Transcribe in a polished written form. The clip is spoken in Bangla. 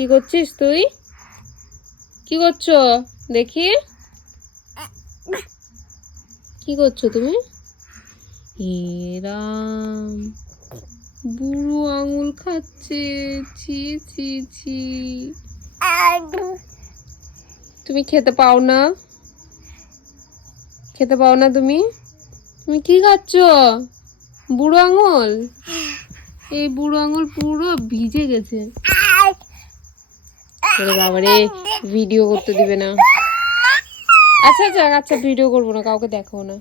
কি করছিস তুই? কি করছো দেখি? কি করছো তুমি? হে রাম, বুড়ো আঙুল খাচ্ছে। ছি ছি ছি। তুমি খেতে পাও না? খেতে পাও না তুমি? তুমি কি খাচ্ছ? বুড়ো আঙুল? এই বুড়ো আঙুল পুরো ভিজে গেছে। ওরে বাবারে, ভিডিও করতে দিবে না। আচ্ছা আচ্ছা আচ্ছা, ভিডিও করবো না, কাউকে দেখাবো না।